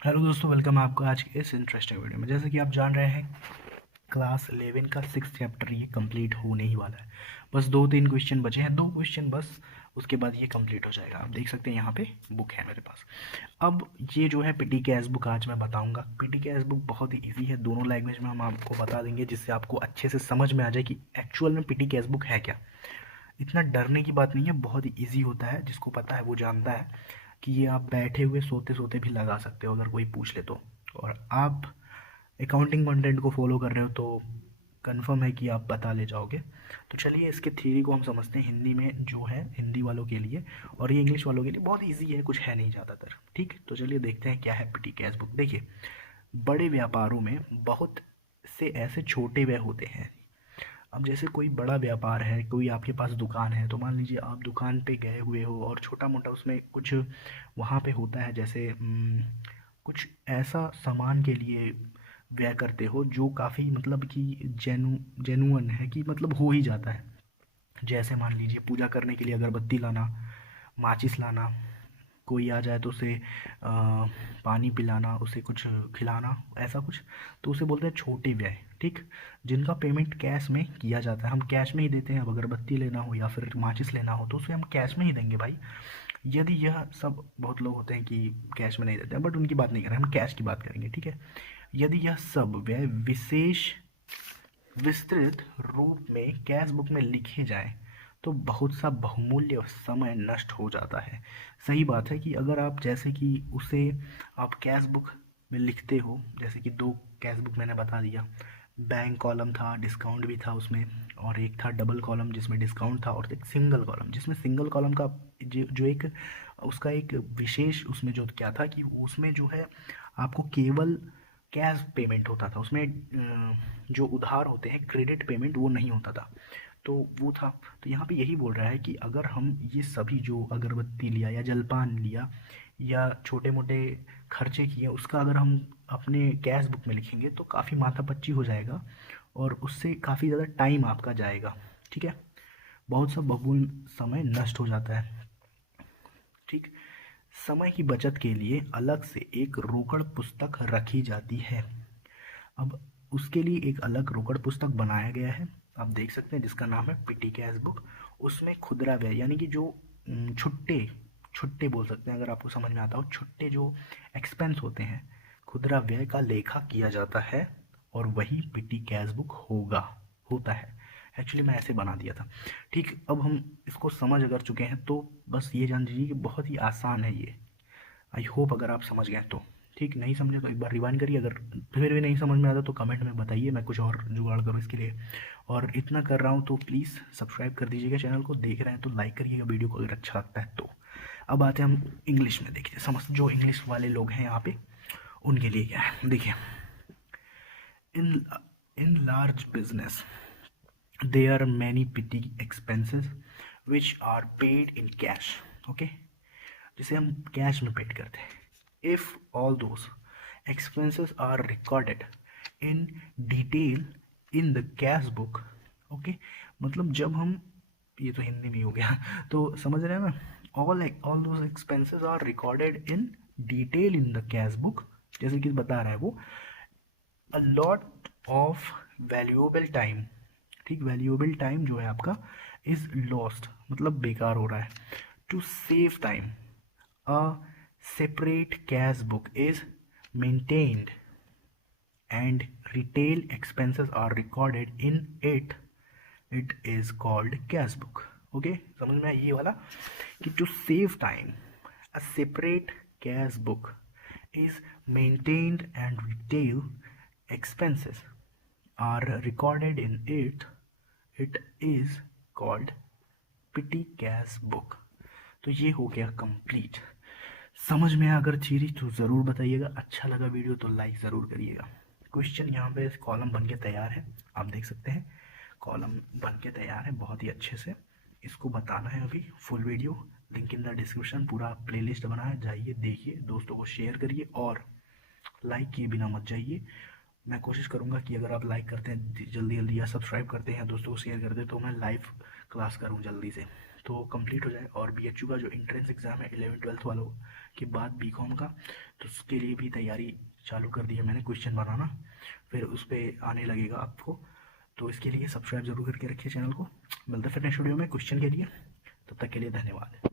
Hello दोस्तों, welcome आपका आज के इस इंटरेस्टिंग वीडियो में। जैसे कि आप जान रहे हैं, क्लास 11 का 6th चैप्टर ये कंप्लीट होने ही वाला है। बस 2-3 क्वेश्चन बचे हैं, 2 क्वेश्चन बस, उसके बाद ये कंप्लीट हो जाएगा। आप देख सकते हैं यहाँ पे बुक है मेरे पास। अब ये जो है पीटी के एस बुक आज मैं बताऊंगा। पीटी के एस बुक बहुत ही ईजी है, दोनों लैंग्वेज में हम आपको बता देंगे, जिससे आपको अच्छे से समझ में आ जाए कि एक्चुअल में पीटी के एस बुक है क्या। इतना डरने की बात नहीं है, बहुत ही ईजी होता है। जिसको पता है वो जानता है कि ये आप बैठे हुए सोते सोते भी लगा सकते हो अगर कोई पूछ ले तो। और आप अकाउंटिंग कंटेंट को फॉलो कर रहे हो तो कंफर्म है कि आप बता ले जाओगे। तो चलिए इसके थ्योरी को हम समझते हैं हिंदी में, जो है हिंदी वालों के लिए, और ये इंग्लिश वालों के लिए बहुत इजी है, कुछ है नहीं ज़्यादातर। ठीक, तो चलिए देखते हैं क्या है पीटी कैश बुक। देखिए, बड़े व्यापारों में बहुत से ऐसे छोटे व्यय होते हैं। अब जैसे कोई बड़ा व्यापार है, कोई आपके पास दुकान है, तो मान लीजिए आप दुकान पे गए हुए हो और छोटा मोटा उसमें कुछ वहाँ पे होता है, जैसे कुछ ऐसा सामान के लिए व्यय करते हो जो काफ़ी मतलब कि जेनुअन है, कि मतलब हो ही जाता है। जैसे मान लीजिए पूजा करने के लिए अगरबत्ती लाना, माचिस लाना, कोई आ जाए तो उसे पानी पिलाना, उसे कुछ खिलाना, ऐसा कुछ। तो उसे बोलते हैं छोटे व्यय। ठीक, जिनका पेमेंट कैश में किया जाता है, हम कैश में ही देते हैं। अब अगरबत्ती लेना हो या फिर माचिस लेना हो तो उसे हम कैश में ही देंगे भाई। यदि यह सब, बहुत लोग होते हैं कि कैश में नहीं देते हैं, बट उनकी बात नहीं कर रहे, हम कैश की बात करेंगे। ठीक है, यदि यह सब व्यय विशेष विस्तृत रूप में कैश बुक में लिखे जाएं तो बहुत सा बहुमूल्य समय नष्ट हो जाता है। सही बात है कि अगर आप, जैसे कि उसे आप कैश बुक में लिखते हो, जैसे कि 2 कैश बुक मैंने बता दिया। बैंक कॉलम था, डिस्काउंट भी था उसमें, और एक था डबल कॉलम जिसमें डिस्काउंट था, और एक सिंगल कॉलम जिसमें सिंगल कॉलम का जो एक उसका एक विशेष उसमें जो क्या था कि उसमें जो है आपको केवल कैश पेमेंट होता था उसमें। जो उधार होते हैं, क्रेडिट पेमेंट, वो नहीं होता था। तो वो था। तो यहाँ पे यही बोल रहा है कि अगर हम ये सभी जो अगरबत्ती लिया या जलपान लिया या छोटे मोटे खर्चे किए, उसका अगर हम अपने कैश बुक में लिखेंगे तो काफ़ी माथापच्ची हो जाएगा, और उससे काफ़ी ज़्यादा टाइम आपका जाएगा। ठीक है, बहुत सा बहुमूल्य समय नष्ट हो जाता है। ठीक, समय की बचत के लिए अलग से एक रोकड़ पुस्तक रखी जाती है। अब उसके लिए एक अलग रोकड़ पुस्तक बनाया गया है, आप देख सकते हैं, जिसका नाम है पीटी कैश बुक। उसमें खुदरा व्यय, यानी कि जो छुट्टे छुट्टे बोल सकते हैं, अगर आपको समझ में आता हो, छुट्टे जो एक्सपेंस होते हैं, खुदरा व्यय का लेखा किया जाता है, और वही पीटी कैश बुक होता है। एक्चुअली मैं ऐसे बना दिया था। ठीक, अब हम इसको समझ अगर चुके हैं तो बस ये जान लीजिए कि बहुत ही आसान है ये। आई होप अगर आप समझ गए तो। ठीक, नहीं समझे तो एक बार रिवाइंड करिए, अगर फिर भी नहीं समझ में आता तो कमेंट में बताइए, मैं कुछ और जुगाड़ करूँ इसके लिए। और इतना कर रहा हूँ तो प्लीज़ सब्सक्राइब कर दीजिएगा चैनल को, देख रहे हैं तो लाइक करिएगा वीडियो को अगर अच्छा लगता है तो। अब आते हैं हम इंग्लिश में, देखते समझ, जो इंग्लिश वाले लोग हैं यहाँ पे उनके लिए क्या है। देखिए, in in large business there are many petty expenses which are paid in cash. Okay, जिसे हम कैश में पेड करते हैं। If all those expenses are recorded in detail in the cash book. Okay, मतलब जब हम, ये तो हिंदी में हो गया तो समझ रहे हैं ना। All those expenses are recorded in detail in the cash book, जैसे कि बता रहा है वो। A lot of valuable time, ठीक, वैल्यूएबल टाइम जो है आपका इज लॉस्ट, मतलब बेकार हो रहा है। To save time, a separate cash book is maintained and retail expenses are recorded in it, it is called cash book. Okay, समझ में आया ये वाला, कि to save time a separate cash book is maintained and retail expenses are recorded in it, it is called petty cash book। तो ये हो गया कंप्लीट। समझ में अगर चीज़ तो ज़रूर बताइएगा, अच्छा लगा वीडियो तो लाइक ज़रूर करिएगा। क्वेश्चन यहाँ पे कॉलम बन के तैयार है, आप देख सकते हैं कॉलम बन के तैयार है बहुत ही अच्छे से। इसको बताना है अभी full video, link in the description, पूरा प्लेलिस्ट बना है, जाइए देखिए, दोस्तों को शेयर करिए, और लाइक किए बिना मत जाइए। मैं कोशिश करूँगा कि अगर आप लाइक करते हैं जल्दी जल्दी, या सब्सक्राइब करते हैं, दोस्तों को शेयर करते हैं, तो मैं लाइव क्लास करूँ जल्दी से। तो कंप्लीट हो जाए, और BHU का जो इंट्रेंस एग्ज़ाम है 11th-12th वालों के बाद BCom का, तो उसके लिए भी तैयारी चालू कर दी है मैंने, क्वेश्चन बनाना, फिर उस पर आने लगेगा आपको। तो इसके लिए सब्सक्राइब जरूर करके रखिए चैनल को। मिलते हैं फिर नेक्स्ट वीडियो में क्वेश्चन के लिए, तब तक के लिए धन्यवाद।